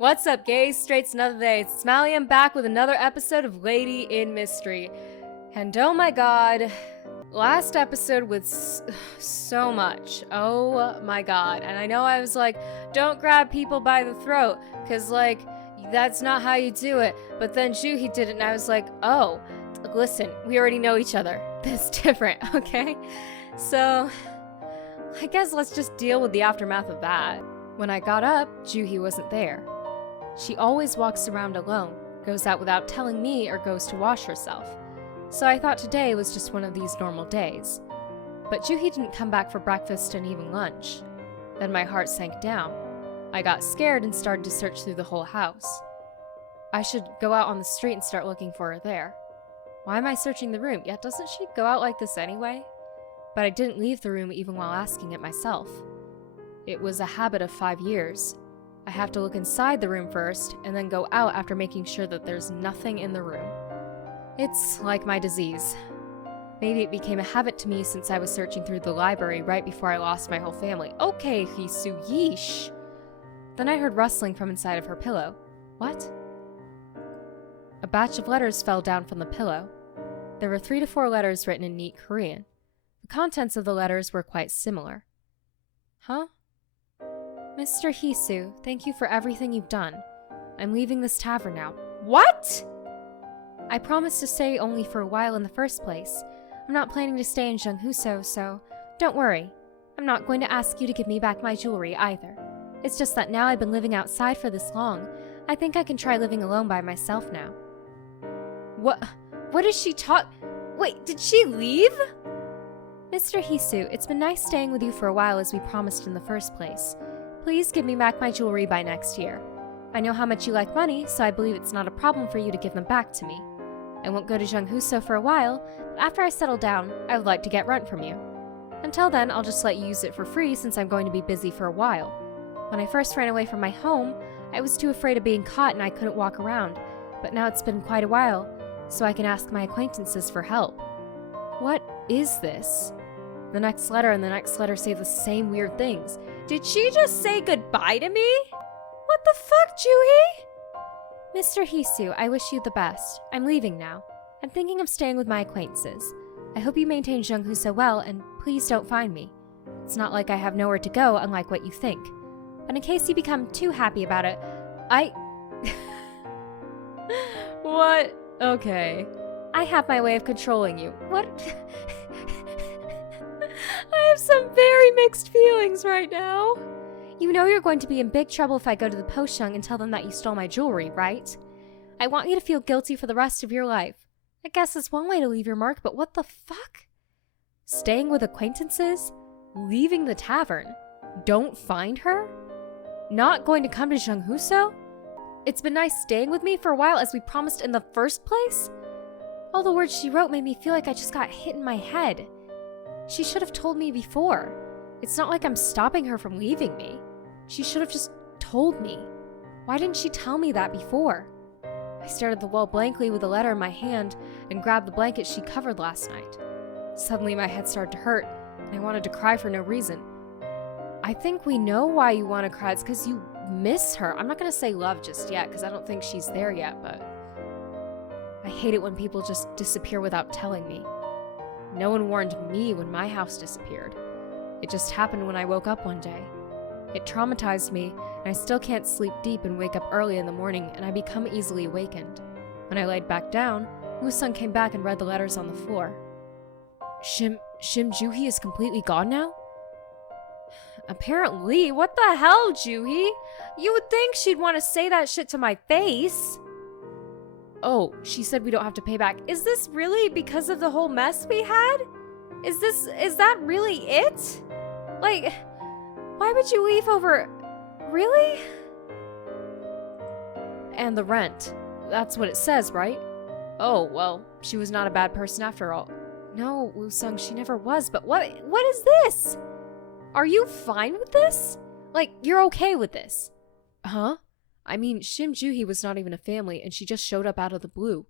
What's up, gays, straights, another day? It's Smiley. I'm back with another episode of Lady in Mystery. And oh my god, last episode was so much. Oh my god. And I know I was like, don't grab people by the throat, because, like, that's not how you do it. But then Juhi did it, and I was like, oh, listen, we already know each other. This is different, okay? So, I guess let's just deal with the aftermath of that. When I got up, Juhi wasn't there. She always walks around alone, goes out without telling me, or goes to wash herself. So I thought today was just one of these normal days. But Juhi didn't come back for breakfast and even lunch. Then my heart sank down. I got scared and started to search through the whole house. I should go out on the street and start looking for her there. Why am I searching the room? Yet doesn't she go out like this anyway? But I didn't leave the room even while asking it myself. It was a habit of 5 years. I have to look inside the room first, and then go out after making sure that there's nothing in the room. It's like my disease. Maybe it became a habit to me since I was searching through the library right before I lost my whole family. Okay, Hisu, yeesh. Then I heard rustling from inside of her pillow. What? A batch of letters fell down from the pillow. There were 3 to 4 letters written in neat Korean. The contents of the letters were quite similar. Huh? Mr. Hisu, thank you for everything you've done. I'm leaving this tavern now. What? I promised to stay only for a while in the first place. I'm not planning to stay in Jeonghuso, so don't worry. I'm not going to ask you to give me back my jewelry either. It's just that now I've been living outside for this long, I think I can try living alone by myself now. What is she Wait, did she leave? Mr. Hisu, it's been nice staying with you for a while as we promised in the first place. Please give me back my jewelry by next year. I know how much you like money, so I believe it's not a problem for you to give them back to me. I won't go to Jeonghuso for a while, but after I settle down, I would like to get rent from you. Until then, I'll just let you use it for free since I'm going to be busy for a while. When I first ran away from my home, I was too afraid of being caught and I couldn't walk around, but now it's been quite a while, so I can ask my acquaintances for help. What is this? The next letter and the next letter say the same weird things. Did she just say goodbye to me? What the fuck, Juhi? Mr. Hisu, I wish you the best. I'm leaving now. I'm thinking of staying with my acquaintances. I hope you maintain Jeonghuso well, and please don't find me. It's not like I have nowhere to go, unlike what you think. But in case you become too happy about it, What? Okay. I have my way of controlling you. What? I have some very mixed feelings right now. You know you're going to be in big trouble if I go to the Poshung and tell them that you stole my jewelry, right? I want you to feel guilty for the rest of your life. I guess it's one way to leave your mark, but what the fuck? Staying with acquaintances? Leaving the tavern? Don't find her? Not going to come to Jeonghuso? It's been nice staying with me for a while as we promised in the first place? All the words she wrote made me feel like I just got hit in my head. She should have told me before. It's not like I'm stopping her from leaving me. She should have just told me. Why didn't she tell me that before? I stared at the wall blankly with the letter in my hand and grabbed the blanket she covered last night. Suddenly my head started to hurt, and I wanted to cry for no reason. I think we know why you want to cry. It's because you miss her. I'm not going to say love just yet, because I don't think she's there yet, but I hate it when people just disappear without telling me. No one warned me when my house disappeared. It just happened when I woke up one day. It traumatized me, and I still can't sleep deep and wake up early in the morning, and I become easily awakened. When I laid back down, Woo-sung came back and read the letters on the floor. Shim Juhi is completely gone now? Apparently. What the hell, Juhi? You would think she'd want to say that shit to my face. Oh, she said we don't have to pay back. Is this really because of the whole mess we had? Is that really it? Like, why would you leave over... Really? And the rent. That's what it says, right? Oh, well, she was not a bad person after all. No, Woo-sung, she never was, but what is this? Are you fine with this? Like, you're okay with this? Huh? I mean, Shim Juhi was not even a family, and she just showed up out of the blue.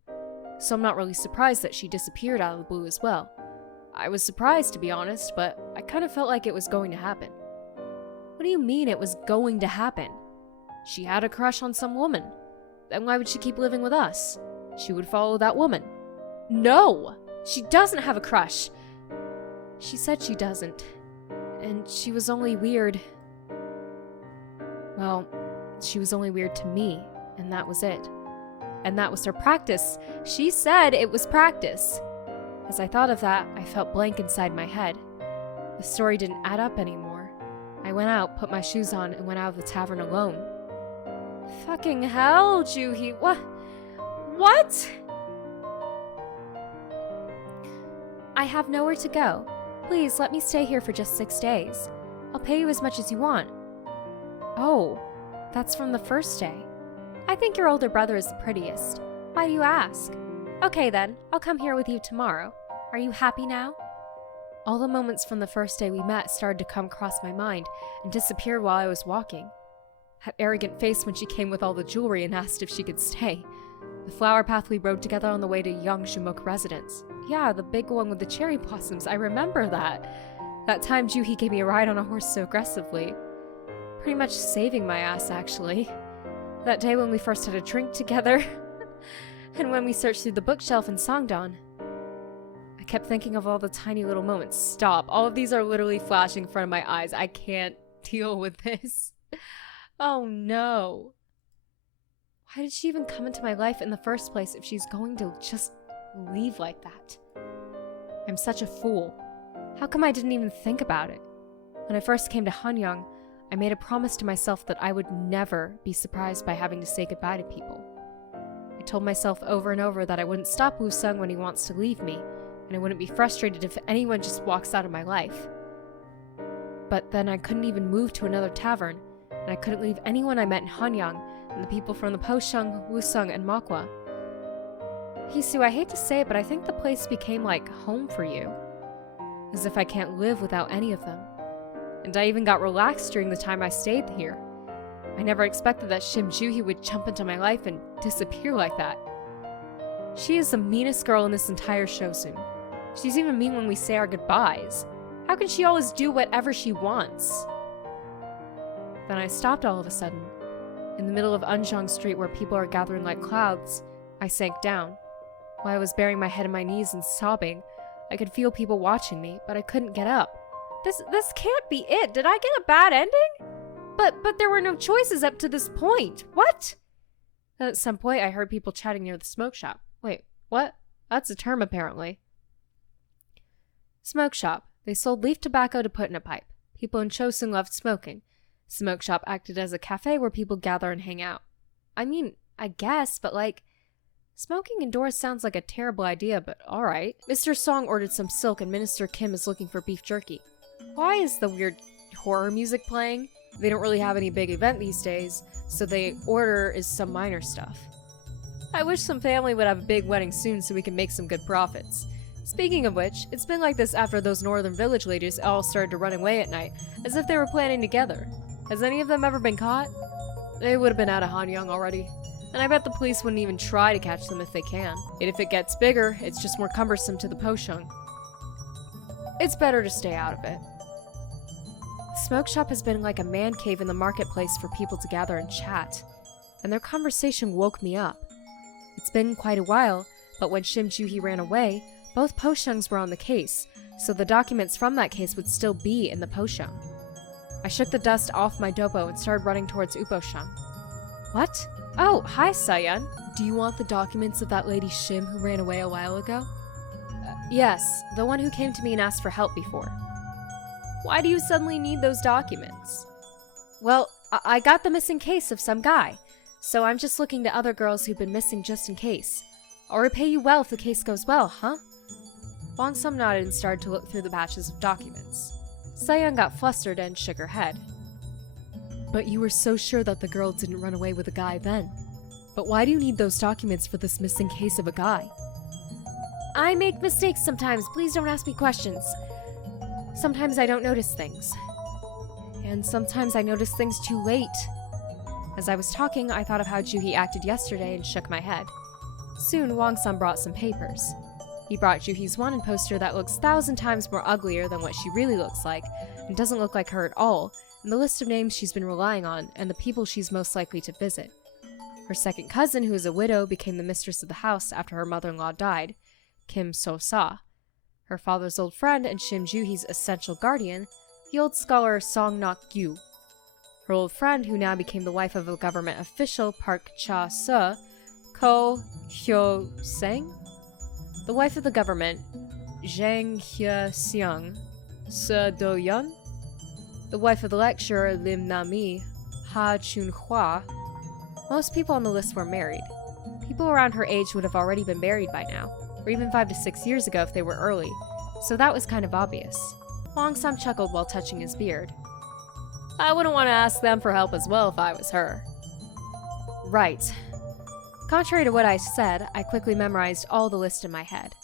So I'm not really surprised that she disappeared out of the blue as well. I was surprised, to be honest, but I kind of felt like it was going to happen. What do you mean it was going to happen? She had a crush on some woman. Then why would she keep living with us? She would follow that woman. No! She doesn't have a crush! She said she doesn't. And she was only weird. Well, she was only weird to me, and that was it. And that was her practice. She said it was practice. As I thought of that, I felt blank inside my head. The story didn't add up anymore. I went out, put my shoes on, and went out of the tavern alone. Fucking hell, Juhi, what? I have nowhere to go. Please let me stay here for just 6 days. I'll pay you as much as you want. Oh, that's from the first day. I think your older brother is the prettiest. Why do you ask? Okay then, I'll come here with you tomorrow. Are you happy now? All the moments from the first day we met started to come across my mind and disappeared while I was walking. That arrogant face when she came with all the jewelry and asked if she could stay. The flower path we rode together on the way to Young Shumuk residence. Yeah, the big one with the cherry blossoms, I remember that. That time Juhi gave me a ride on a horse so aggressively. Pretty much saving my ass, actually. That day when we first had a drink together. And when we searched through the bookshelf in Songdon. I kept thinking of all the tiny little moments. Stop. All of these are literally flashing in front of my eyes. I can't deal with this. Oh no. Why did she even come into my life in the first place if she's going to just leave like that? I'm such a fool. How come I didn't even think about it? When I first came to Hanyang, I made a promise to myself that I would never be surprised by having to say goodbye to people. I told myself over and over that I wouldn't stop Woo-sung when he wants to leave me, and I wouldn't be frustrated if anyone just walks out of my life. But then I couldn't even move to another tavern, and I couldn't leave anyone I met in Hanyang and the people from the Poshung, Woo-sung, and Mokwa. Hisu, I hate to say it, but I think the place became like home for you. As if I can't live without any of them. And I even got relaxed during the time I stayed here. I never expected that Shim Juhi would jump into my life and disappear like that. She is the meanest girl in this entire shosun. She's even mean when we say our goodbyes. How can she always do whatever she wants? Then I stopped all of a sudden. In the middle of Unjong Street where people are gathering like clouds, I sank down. While I was burying my head in my knees and sobbing, I could feel people watching me, but I couldn't get up. This can't be it. Did I get a bad ending? But there were no choices up to this point. What? Then at some point I heard people chatting near the smoke shop. Wait, what? That's a term apparently. Smoke shop. They sold leaf tobacco to put in a pipe. People in Chosun loved smoking. Smoke shop acted as a cafe where people gather and hang out. I mean, I guess, but like, smoking indoors sounds like a terrible idea, but alright. Mr. Song ordered some silk and Minister Kim is looking for beef jerky. Why is the weird horror music playing? They don't really have any big event these days, so they order is some minor stuff. I wish some family would have a big wedding soon so we can make some good profits. Speaking of which, it's been like this after those northern village ladies all started to run away at night, as if they were planning together. Has any of them ever been caught? They would have been out of Hanyang already. And I bet the police wouldn't even try to catch them if they can. And if it gets bigger, it's just more cumbersome to the Poshung. It's better to stay out of it. The smoke shop has been like a man cave in the marketplace for people to gather and chat. And their conversation woke me up. It's been quite a while, but when Shim Juhi ran away, both Poshungs were on the case, so the documents from that case would still be in the Poshung. I shook the dust off my dopo and started running towards Uposhung. What? Oh, hi, Sayan. Do you want the documents of that lady Shim who ran away a while ago? Yes, the one who came to me and asked for help before. Why do you suddenly need those documents? Well, I got the missing case of some guy, so I'm just looking to other girls who've been missing just in case. I'll repay you well if the case goes well, huh? Wong Sum nodded and started to look through the batches of documents. Sayan got flustered and shook her head. But you were so sure that the girl didn't run away with a guy then. But why do you need those documents for this missing case of a guy? I make mistakes sometimes. Please don't ask me questions. Sometimes I don't notice things. And sometimes I notice things too late. As I was talking, I thought of how Juhi acted yesterday and shook my head. Soon, Wong Sum brought some papers. He brought Juhi's wanted poster that looks 1,000 times more uglier than what she really looks like, and doesn't look like her at all, and the list of names she's been relying on, and the people she's most likely to visit. Her second cousin, who is a widow, became the mistress of the house after her mother-in-law died, Kim So-sa. Her father's old friend and Shim Joo-hee's essential guardian, the old scholar Song Nok-gyu. Her old friend, who now became the wife of a government official, Park Cha-se, Ko Hyo-seng. The wife of the government, Jang Hye-seung, Se Do-yeon. The wife of the lecturer, Lim Na-mi, Ha Chun-hwa. Most people on the list were married. People around her age would have already been married by now, or even 5 to 6 years ago if they were early, so that was kind of obvious. Wong-sam chuckled while touching his beard. I wouldn't want to ask them for help as well if I was her. Right. Contrary to what I said, I quickly memorized all the list in my head.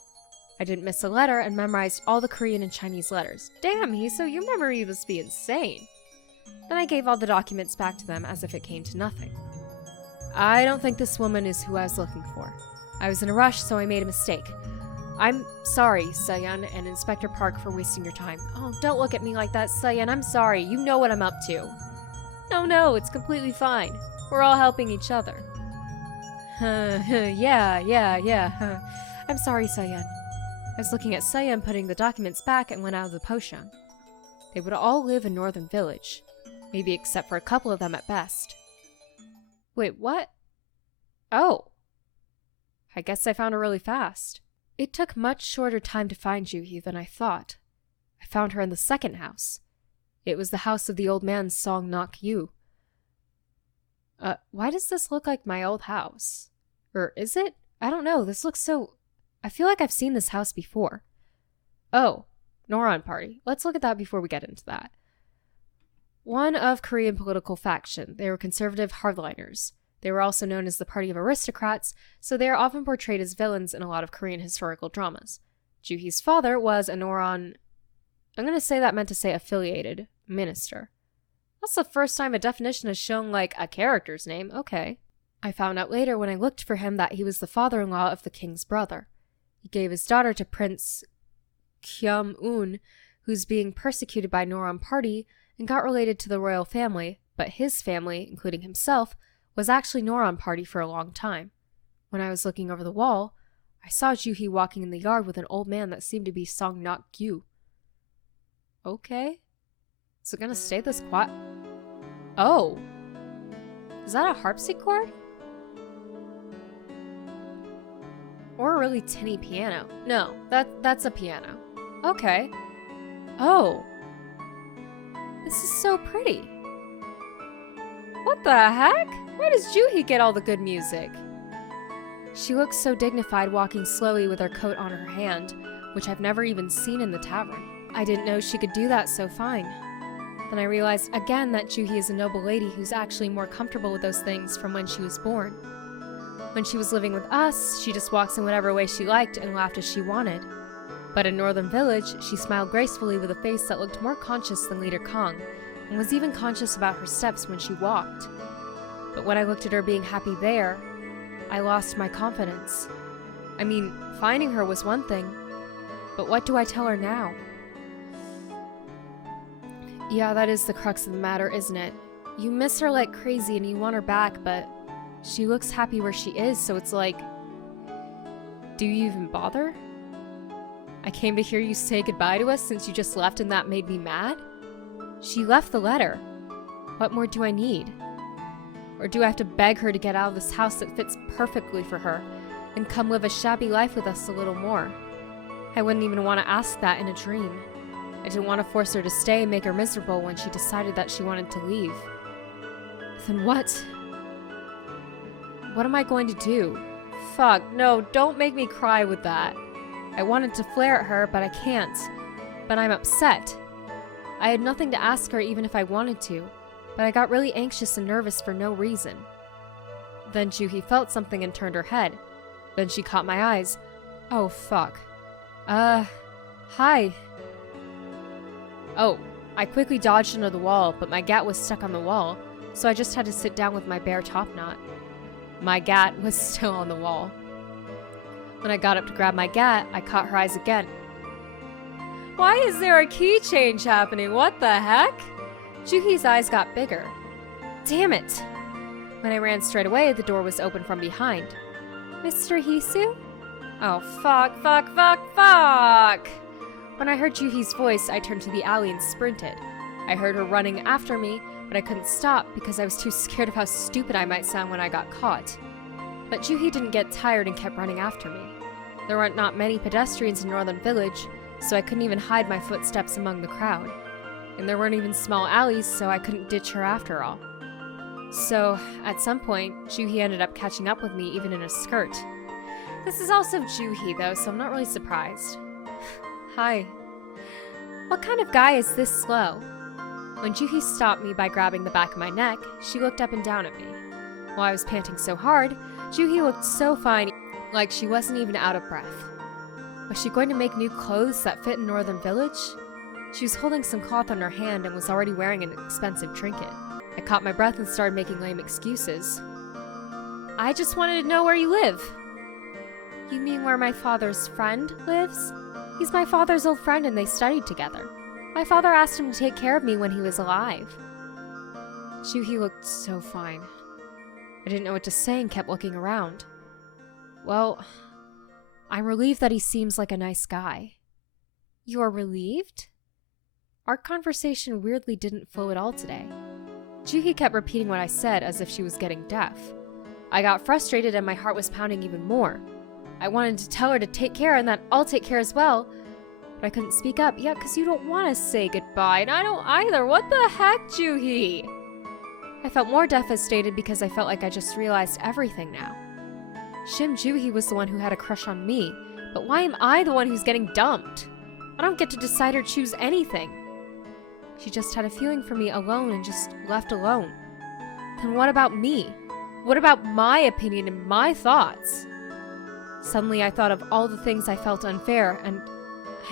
I didn't miss a letter and memorized all the Korean and Chinese letters. Damn, Hiso, your memory must be insane. Then I gave all the documents back to them as if it came to nothing. I don't think this woman is who I was looking for. I was in a rush, so I made a mistake. I'm sorry, Se-yeon and Inspector Park, for wasting your time. Oh, don't look at me like that, Se-yeon. I'm sorry. You know what I'm up to. No, it's completely fine. We're all helping each other. Yeah. I'm sorry, Se-yeon. I was looking at Se-yeon putting the documents back and went out of the potion. They would all live in Northern Village. Maybe except for a couple of them at best. Wait, what? Oh. I guess I found her really fast. It took much shorter time to find Joo-hee than I thought. I found her in the second house. It was the house of the old man Song Nok-gyu. Why does this look like my old house? Or is it? I don't know, this looks so... I feel like I've seen this house before. Oh, Noron Party. Let's look at that before we get into that. One of Korean political faction. They were conservative hardliners. They were also known as the Party of Aristocrats, so they are often portrayed as villains in a lot of Korean historical dramas. Joo-hee's father was a Noron... I'm gonna say that meant to say affiliated minister. That's the first time a definition has shown, like, a character's name. Okay. I found out later when I looked for him that he was the father-in-law of the king's brother. He gave his daughter to Prince Kyum-un, who's being persecuted by Noron Party, and got related to the royal family, but his family, including himself, was actually Noron Party for a long time. When I was looking over the wall, I saw Joo-hee walking in the yard with an old man that seemed to be Song Nok-gyu. Okay. Is it gonna stay this quiet? Oh! Is that a harpsichord? Or a really tinny piano? No, that's a piano. Okay. Oh! This is so pretty. What the heck? Where does Joo-hee get all the good music? She looks so dignified walking slowly with her coat on her hand, which I've never even seen in the tavern. I didn't know she could do that so fine. Then I realized again that Joo-hee is a noble lady who's actually more comfortable with those things from when she was born. When she was living with us, she just walks in whatever way she liked and laughed as she wanted. But in Northern Village, she smiled gracefully with a face that looked more conscious than Leader Kong, and was even conscious about her steps when she walked. But when I looked at her being happy there, I lost my confidence. I mean, finding her was one thing, but what do I tell her now? Yeah, that is the crux of the matter, isn't it? You miss her like crazy and you want her back, but she looks happy where she is, so it's like, do you even bother? I came to hear you say goodbye to us since you just left and that made me mad? She left the letter. What more do I need? Or do I have to beg her to get out of this house that fits perfectly for her and come live a shabby life with us a little more? I wouldn't even want to ask that in a dream. I didn't want to force her to stay and make her miserable when she decided that she wanted to leave. Then what? What am I going to do? Fuck, no, don't make me cry with that. I wanted to flare at her, but I can't. But I'm upset. I had nothing to ask her even if I wanted to, but I got really anxious and nervous for no reason. Then Joo-hee felt something and turned her head. Then she caught my eyes. Oh, fuck. Hi. Oh, I quickly dodged under the wall, but my gat was stuck on the wall, so I just had to sit down with my bare top knot. My gat was still on the wall. When I got up to grab my gat, I caught her eyes again. Why is there a key change happening? What the heck? Juhi's eyes got bigger. Damn it! When I ran straight away, the door was open from behind. Mr. Hisu? Oh, fuck. When I heard Juhi's voice, I turned to the alley and sprinted. I heard her running after me, but I couldn't stop because I was too scared of how stupid I might sound when I got caught. But Juhi didn't get tired and kept running after me. There weren't not many pedestrians in Northern Village, so I couldn't even hide my footsteps among the crowd. And there weren't even small alleys, so I couldn't ditch her after all. So, at some point, Juhi ended up catching up with me even in a skirt. This is also Juhi though, so I'm not really surprised. Hi. What kind of guy is this slow? When Juhi stopped me by grabbing the back of my neck, she looked up and down at me. While I was panting so hard, Juhi looked so fine, like she wasn't even out of breath. Was she going to make new clothes that fit in Northern Village? She was holding some cloth on her hand and was already wearing an expensive trinket. I caught my breath and started making lame excuses. I just wanted to know where you live. You mean where my father's friend lives? He's my father's old friend and they studied together. My father asked him to take care of me when he was alive. Juhi looked so fine. I didn't know what to say and kept looking around. Well, I'm relieved that he seems like a nice guy. You are relieved? Our conversation weirdly didn't flow at all today. Juhi kept repeating what I said as if she was getting deaf. I got frustrated and my heart was pounding even more. I wanted to tell her to take care and that I'll take care as well, but I couldn't speak up. Yeah, because you don't want to say goodbye, and I don't either. What the heck, Juhi? I felt more devastated because I felt like I just realized everything now. Shim Juhi was the one who had a crush on me, but why am I the one who's getting dumped? I don't get to decide or choose anything. She just had a feeling for me alone and just left alone. Then what about me? What about my opinion and my thoughts? Suddenly I thought of all the things I felt unfair, and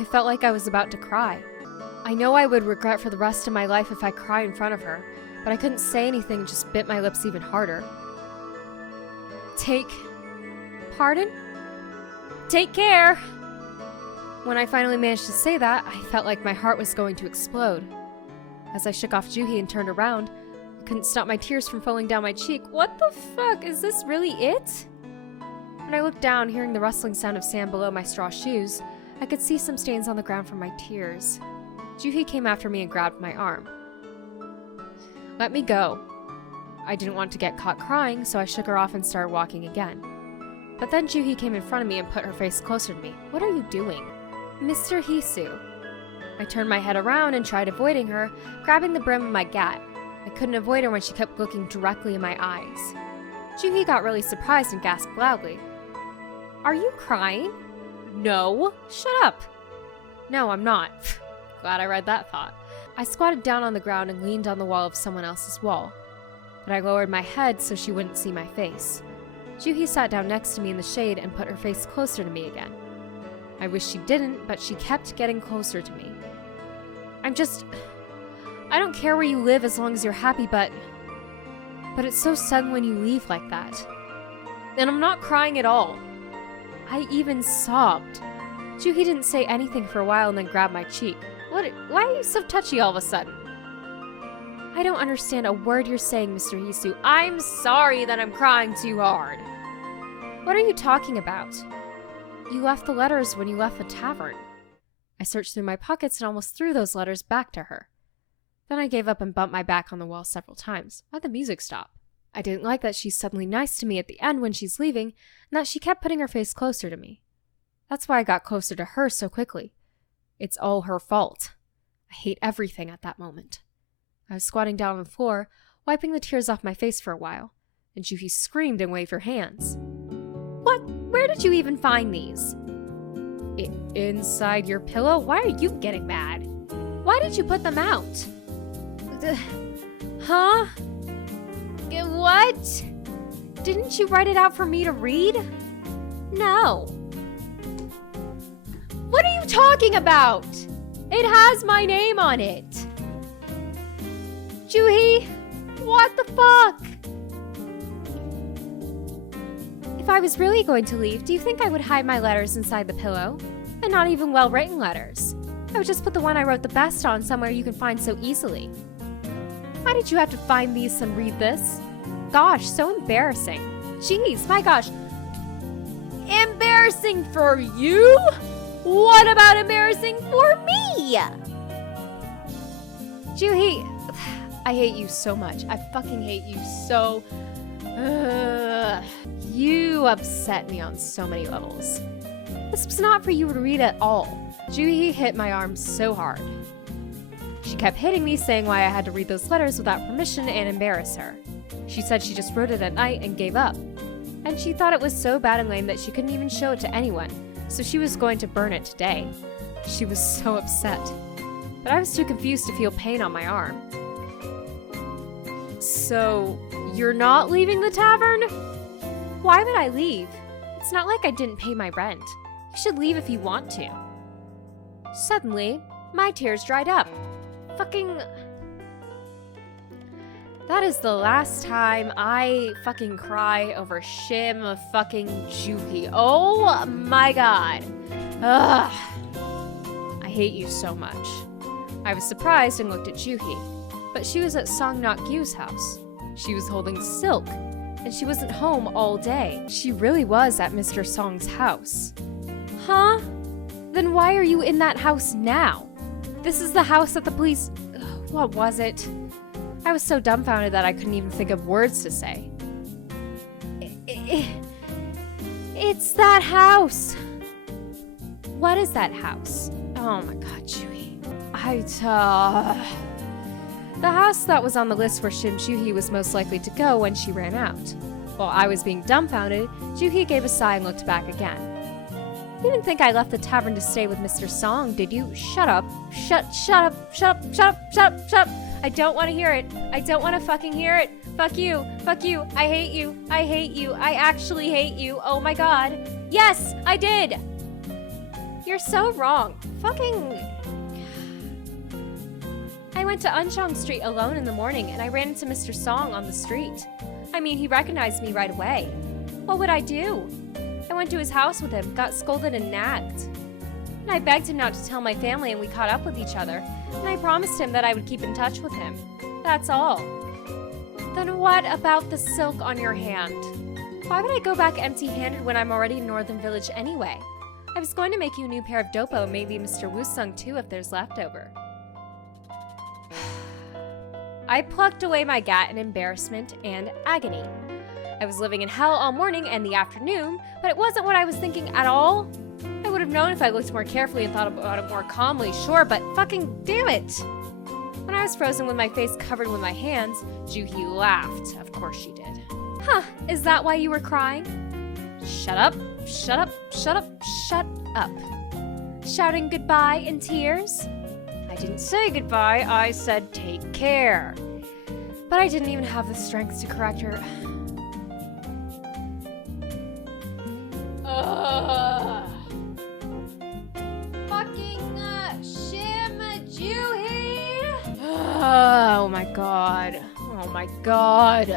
I felt like I was about to cry. I know I would regret for the rest of my life if I cry in front of her, but I couldn't say anything and just bit my lips even harder. Pardon? Take care! When I finally managed to say that, I felt like my heart was going to explode. As I shook off Juhi and turned around, I couldn't stop my tears from falling down my cheek. What the fuck? Is this really it? When I looked down, hearing the rustling sound of sand below my straw shoes, I could see some stains on the ground from my tears. Juhi came after me and grabbed my arm. Let me go. I didn't want to get caught crying, so I shook her off and started walking again. But then Juhi came in front of me and put her face closer to me. What are you doing? Mr. Hisu. I turned my head around and tried avoiding her, grabbing the brim of my gat. I couldn't avoid her when she kept looking directly in my eyes. Juhi got really surprised and gasped loudly. Are you crying? No. Shut up. No, I'm not. Glad I read that thought. I squatted down on the ground and leaned on the wall of someone else's wall. But I lowered my head so she wouldn't see my face. Juhi sat down next to me in the shade and put her face closer to me again. I wish she didn't, but she kept getting closer to me. I don't care where you live as long as you're happy, but it's so sudden when you leave like that. And I'm not crying at all. I even sobbed. Juhi didn't say anything for a while and then grabbed my cheek. Why are you so touchy all of a sudden? I don't understand a word you're saying, Mr. Hisu. I'm sorry that I'm crying too hard. What are you talking about? You left the letters when you left the tavern. I searched through my pockets and almost threw those letters back to her. Then I gave up and bumped my back on the wall several times. Why'd the music stop? I didn't like that she's suddenly nice to me at the end when she's leaving, and that she kept putting her face closer to me. That's why I got closer to her so quickly. It's all her fault. I hate everything at that moment. I was squatting down on the floor, wiping the tears off my face for a while, and Juhi screamed and waved her hands. What? Where did you even find these? Inside your pillow? Why are you getting mad? Why did you put them out? Huh? What? Didn't you write it out for me to read? No. What are you talking about? It has my name on it. Juhi, what the fuck? If I was really going to leave, do you think I would hide my letters inside the pillow? And not even well-written letters. I would just put the one I wrote the best on somewhere you can find so easily. Why did you have to find these and read this? Gosh, so embarrassing. Jeez, my gosh. Embarrassing for you? What about embarrassing for me? Juhi, I hate you so much. I fucking hate you so. You upset me on so many levels. This was not for you to read at all. Juhi hit my arm so hard. She kept hitting me, saying why I had to read those letters without permission and embarrass her. She said she just wrote it at night and gave up. And she thought it was so bad and lame that she couldn't even show it to anyone, so she was going to burn it today. She was so upset. But I was too confused to feel pain on my arm. So, you're not leaving the tavern? Why would I leave? It's not like I didn't pay my rent. You should leave if you want to. Suddenly, my tears dried up. Fucking... That is the last time I fucking cry over Shim fucking Juhi. Oh my god. Ugh. I hate you so much. I was surprised and looked at Juhi, but she was at Song Nok-gyu's house. She was holding Silk, and she wasn't home all day. She really was at Mr. Song's house. Huh? Then why are you in that house now? This is the house that the police... What was it? I was so dumbfounded that I couldn't even think of words to say. It's that house. What is that house? Oh my god, Juhi. The house that was on the list where Shim Juhi was most likely to go when she ran out. While I was being dumbfounded, Juhi gave a sigh and looked back again. You didn't think I left the tavern to stay with Mr. Song, did you? Shut up. Shut up. I don't want to hear it. I don't want to fucking hear it. Fuck you. Fuck you. I hate you. I hate you. I actually hate you. Oh my god. Yes, I did. You're so wrong. Fucking... I went to Unchong Street alone in the morning and I ran into Mr. Song on the street. I mean, he recognized me right away. What would I do? I went to his house with him, got scolded and nagged. And I begged him not to tell my family and we caught up with each other. And I promised him that I would keep in touch with him. That's all. Then what about the silk on your hand? Why would I go back empty-handed when I'm already in Northern Village anyway? I was going to make you a new pair of dopo and maybe Mr. Woosung too if there's leftover. I plucked away my gat in embarrassment and agony. I was living in hell all morning and the afternoon, but it wasn't what I was thinking at all. I would have known if I looked more carefully and thought about it more calmly, sure, but fucking damn it! When I was frozen with my face covered with my hands, Juhi laughed. Of course she did. Huh, is that why you were crying? Shut up, shut up, shut up, shut up. Shouting goodbye in tears? I didn't say goodbye, I said take care. But I didn't even have the strength to correct her. Fucking Shim Juhi! Oh my god. Oh my god.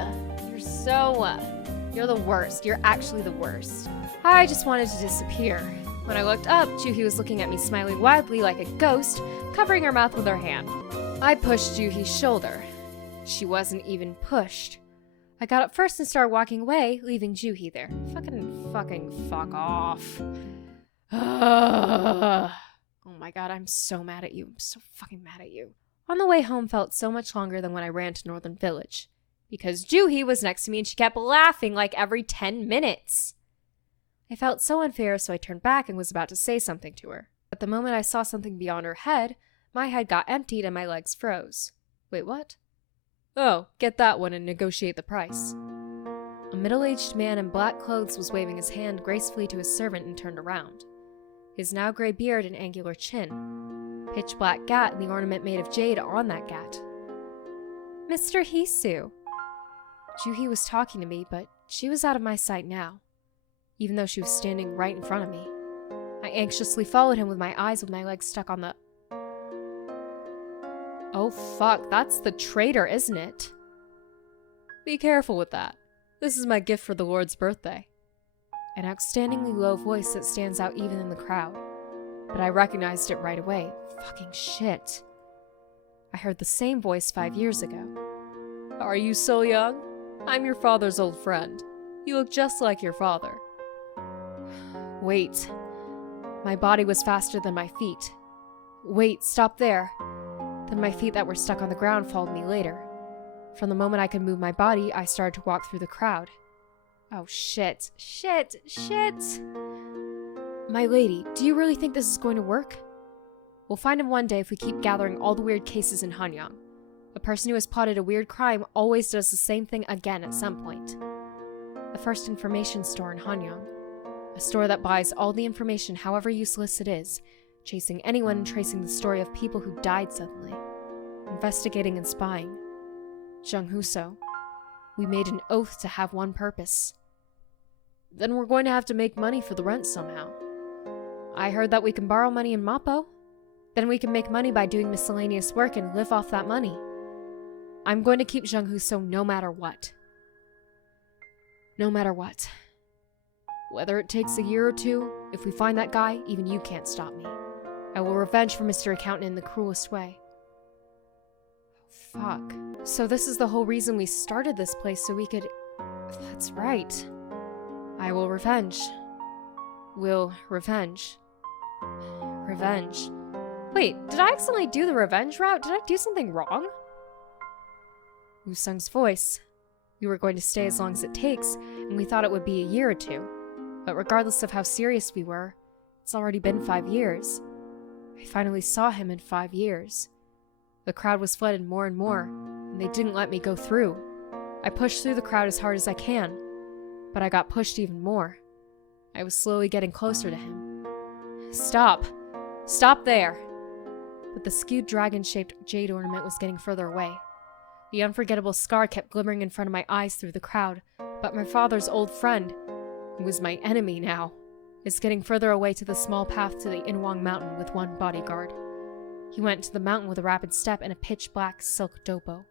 You're the worst. You're actually the worst. I just wanted to disappear. When I looked up, Juhi was looking at me smiling wildly like a ghost, covering her mouth with her hand. I pushed Juhi's shoulder. She wasn't even pushed. I got up first and started walking away, leaving Juhi there. Fucking fuck off. Oh my god, I'm so mad at you. I'm so fucking mad at you. On the way home felt so much longer than when I ran to Northern Village. Because Juhi was next to me and she kept laughing like every 10 minutes. I felt so unfair, so I turned back and was about to say something to her. But the moment I saw something beyond her head, my head got emptied and my legs froze. Wait, what? Oh, get that one and negotiate the price. A middle-aged man in black clothes was waving his hand gracefully to his servant and turned around. His now gray beard and angular chin. Pitch black gat and the ornament made of jade on that gat. Mr. Hisu. Juhi was talking to me, but she was out of my sight now, even though she was standing right in front of me. I anxiously followed him with my eyes with my legs stuck on the... Oh fuck, that's the traitor, isn't it? Be careful with that. This is my gift for the Lord's birthday. An outstandingly low voice that stands out even in the crowd. But I recognized it right away. Fucking shit. I heard the same voice 5 years ago. Are you so young? I'm your father's old friend. You look just like your father. Wait. My body was faster than my feet. Wait, stop there. Then my feet that were stuck on the ground followed me later. From the moment I could move my body, I started to walk through the crowd. Oh shit. Shit. My lady, do you really think this is going to work? We'll find him one day if we keep gathering all the weird cases in Hanyang. A person who has plotted a weird crime always does the same thing again at some point. The first information store in Hanyang. A store that buys all the information, however useless it is, chasing anyone and tracing the story of people who died suddenly. Investigating and spying. Jung Huso. We made an oath to have one purpose. Then we're going to have to make money for the rent somehow. I heard that we can borrow money in Mappo. Then we can make money by doing miscellaneous work and live off that money. I'm going to keep Jung Huso no matter what. No matter what. Whether it takes a year or two, if we find that guy, even you can't stop me. I will revenge for Mr. Accountant in the cruelest way. Fuck. So this is the whole reason we started this place, so we could... That's right. I will revenge. Will revenge. Revenge. Wait, did I accidentally do the revenge route? Did I do something wrong? Woo-sung's voice. We were going to stay as long as it takes, and we thought it would be a year or two. But regardless of how serious we were, it's already been 5 years. I finally saw him in 5 years. The crowd was flooded more and more, and they didn't let me go through. I pushed through the crowd as hard as I can, but I got pushed even more. I was slowly getting closer to him. Stop! Stop there! But the skewed dragon-shaped jade ornament was getting further away. The unforgettable scar kept glimmering in front of my eyes through the crowd, but my father's old friend, who was my enemy now, is getting further away to the small path to the Inwang Mountain with one bodyguard. He went to the mountain with a rapid step and a pitch-black silk dopo.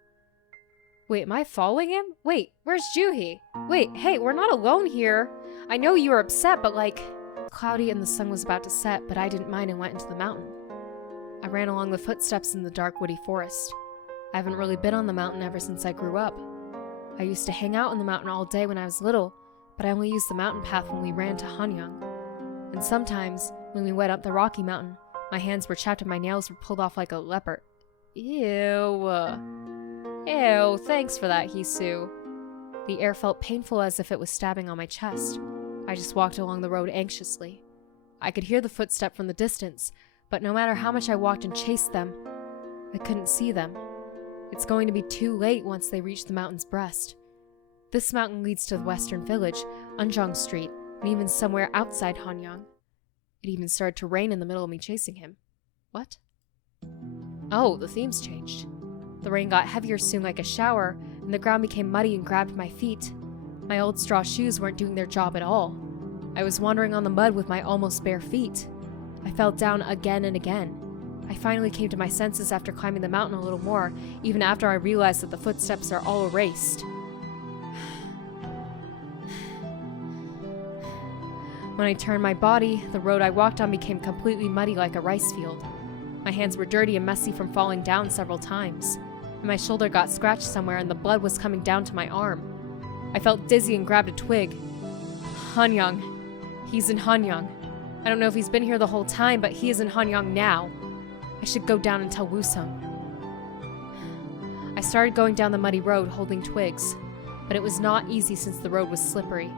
Wait, am I following him? Wait, where's Juhi? Wait, hey, we're not alone here. I know you were upset, but like... Cloudy and the sun was about to set, but I didn't mind and went into the mountain. I ran along the footsteps in the dark woody forest. I haven't really been on the mountain ever since I grew up. I used to hang out on the mountain all day when I was little, but I only used the mountain path when we ran to Hanyang. And sometimes, when we went up the rocky mountain, my hands were chapped and my nails were pulled off like a leopard. Ew. Ew, thanks for that, Hisu. The air felt painful as if it was stabbing on my chest. I just walked along the road anxiously. I could hear the footstep from the distance, but no matter how much I walked and chased them, I couldn't see them. It's going to be too late once they reach the mountain's breast. This mountain leads to the western village, Unjong Street, and even somewhere outside Hanyang. It even started to rain in the middle of me chasing him. What? Oh, the theme's changed. The rain got heavier soon like a shower, and the ground became muddy and grabbed my feet. My old straw shoes weren't doing their job at all. I was wandering on the mud with my almost bare feet. I fell down again and again. I finally came to my senses after climbing the mountain a little more, even after I realized that the footsteps are all erased. When I turned my body, the road I walked on became completely muddy like a rice field. My hands were dirty and messy from falling down several times. And my shoulder got scratched somewhere and the blood was coming down to my arm. I felt dizzy and grabbed a twig. Hanyang. He's in Hanyang. I don't know if he's been here the whole time, but he is in Hanyang now. I should go down and tell Woo-sung. I started going down the muddy road holding twigs, but it was not easy since the road was slippery.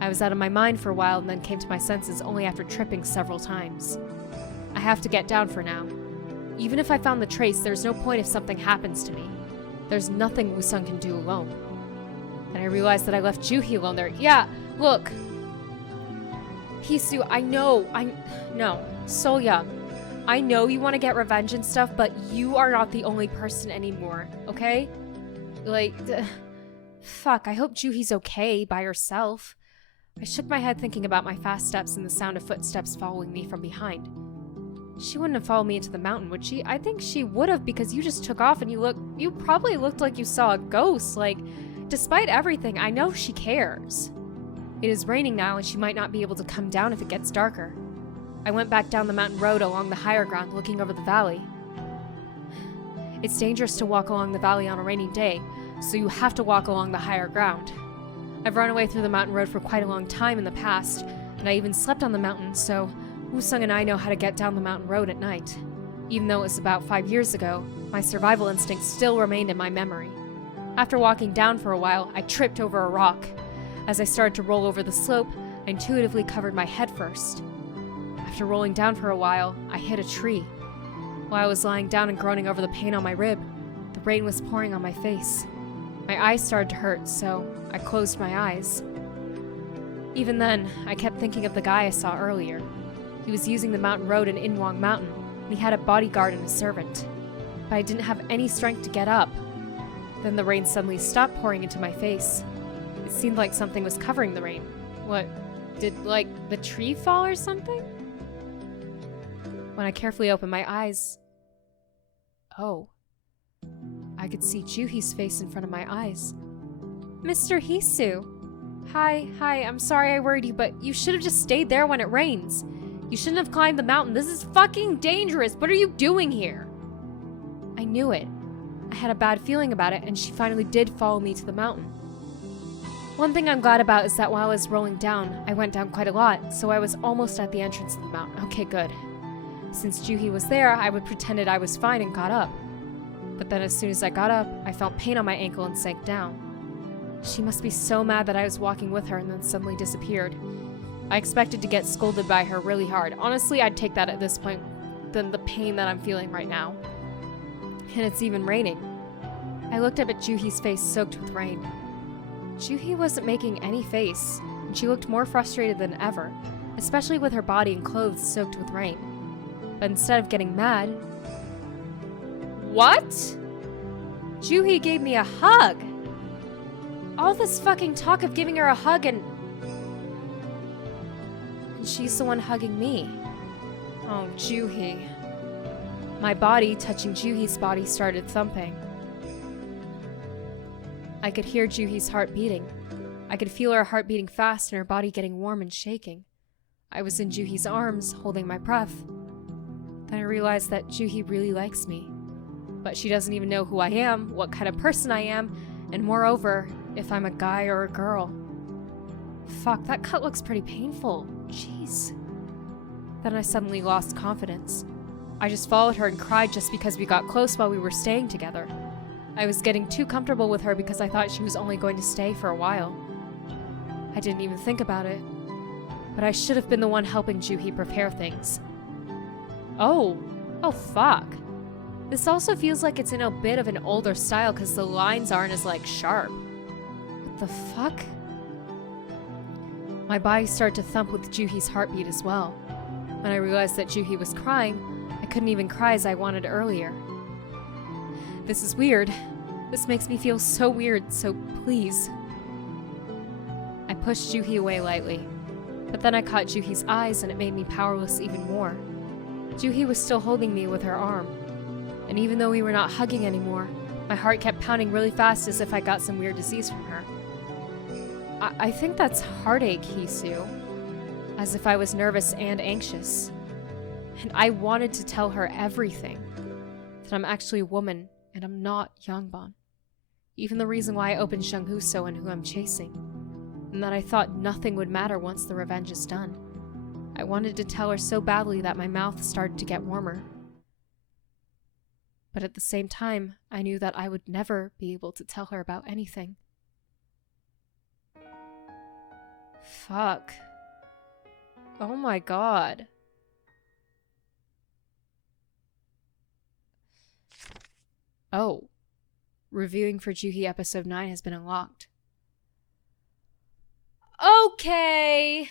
I was out of my mind for a while and then came to my senses only after tripping several times. I have to get down for now. Even if I found the trace, there's no point if something happens to me. There's nothing Woo-sung can do alone. Then I realized that I left Juhi alone there. Yeah, look. Hisu, No, Solya. I know you want to get revenge and stuff, but you are not the only person anymore, okay? Fuck, I hope Juhi's okay by herself. I shook my head thinking about my fast steps and the sound of footsteps following me from behind. She wouldn't have followed me into the mountain, would she? I think she would have because you just took off and you probably looked like you saw a ghost. Despite everything, I know she cares. It is raining now and she might not be able to come down if it gets darker. I went back down the mountain road along the higher ground looking over the valley. It's dangerous to walk along the valley on a rainy day, so you have to walk along the higher ground. I've run away through the mountain road for quite a long time in the past, and I even slept on the mountain, so Woo-sung and I know how to get down the mountain road at night. Even though it was about 5 years ago, my survival instinct still remained in my memory. After walking down for a while, I tripped over a rock. As I started to roll over the slope, I intuitively covered my head first. After rolling down for a while, I hit a tree. While I was lying down and groaning over the pain on my rib, the rain was pouring on my face. My eyes started to hurt, so I closed my eyes. Even then, I kept thinking of the guy I saw earlier. He was using the mountain road in Inwang Mountain, and he had a bodyguard and a servant. But I didn't have any strength to get up. Then the rain suddenly stopped pouring into my face. It seemed like something was covering the rain. What? Did, like, the tree fall or something? When I carefully opened my eyes... Oh. I could see Juhi's face in front of my eyes. Mr. Hisu. Hi, I'm sorry I worried you, but you should have just stayed there when it rains. You shouldn't have climbed the mountain. This is fucking dangerous. What are you doing here? I knew it. I had a bad feeling about it, and she finally did follow me to the mountain. One thing I'm glad about is that while I was rolling down, I went down quite a lot, so I was almost at the entrance of the mountain. Okay, good. Since Juhi was there, I would pretended I was fine and got up. But then as soon as I got up, I felt pain on my ankle and sank down. She must be so mad that I was walking with her and then suddenly disappeared. I expected to get scolded by her really hard. Honestly, I'd take that at this point than the pain that I'm feeling right now. And it's even raining. I looked up at Juhi's face soaked with rain. Juhi wasn't making any face, and she looked more frustrated than ever, especially with her body and clothes soaked with rain. But instead of getting mad... What? Juhi gave me a hug! All this fucking talk of giving her a hug and she's the one hugging me. Oh, Juhi. My body, touching Juhi's body, started thumping. I could hear Juhi's heart beating. I could feel her heart beating fast and her body getting warm and shaking. I was in Juhi's arms, holding my breath. Then I realized that Juhi really likes me. But she doesn't even know who I am, what kind of person I am, and moreover, if I'm a guy or a girl. Fuck, that cut looks pretty painful. Jeez. Then I suddenly lost confidence. I just followed her and cried just because we got close while we were staying together. I was getting too comfortable with her because I thought she was only going to stay for a while. I didn't even think about it. But I should have been the one helping Juhi prepare things. Oh fuck. This also feels like it's in a bit of an older style because the lines aren't as, like, sharp. What the fuck? My body started to thump with Juhi's heartbeat as well. When I realized that Juhi was crying, I couldn't even cry as I wanted earlier. This is weird. This makes me feel so weird, so please. I pushed Juhi away lightly, but then I caught Juhi's eyes and it made me powerless even more. Juhi was still holding me with her arm. And even though we were not hugging anymore, my heart kept pounding really fast as if I got some weird disease from her. I think that's heartache, Hisu. As if I was nervous and anxious. And I wanted to tell her everything. That I'm actually a woman, and I'm not Yongbon. Even the reason why I opened Shunghuso and who I'm chasing. And that I thought nothing would matter once the revenge is done. I wanted to tell her so badly that my mouth started to get warmer. But at the same time, I knew that I would never be able to tell her about anything. Fuck. Oh my god. Oh. Reviewing for Juhi episode 9 has been unlocked. Okay.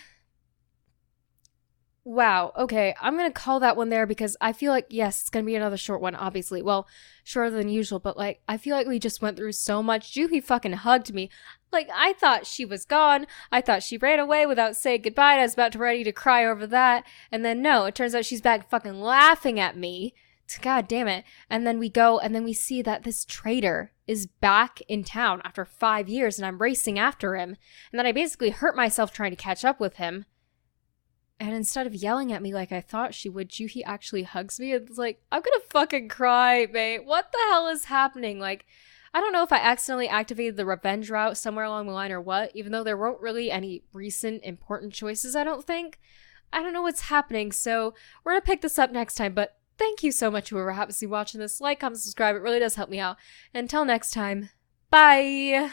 Wow, okay, I'm gonna call that one there because I feel like, yes, it's gonna be another short one, obviously. Well, shorter than usual, but, like, I feel like we just went through so much. Juhi fucking hugged me. Like, I thought she was gone. I thought she ran away without saying goodbye, and I was about to ready to cry over that. And then, no, it turns out she's back fucking laughing at me. God damn it. And then we go, and then we see that this traitor is back in town after 5 years, and I'm racing after him. And then I basically hurt myself trying to catch up with him. And instead of yelling at me like I thought she would, Juhi actually hugs me. It's like, I'm gonna fucking cry, mate. What the hell is happening? Like, I don't know if I accidentally activated the revenge route somewhere along the line or what, even though there weren't really any recent important choices, I don't think. I don't know what's happening, so we're gonna pick this up next time, but thank you so much whoever happens to be watching this. Like, comment, subscribe, it really does help me out. Until next time, bye!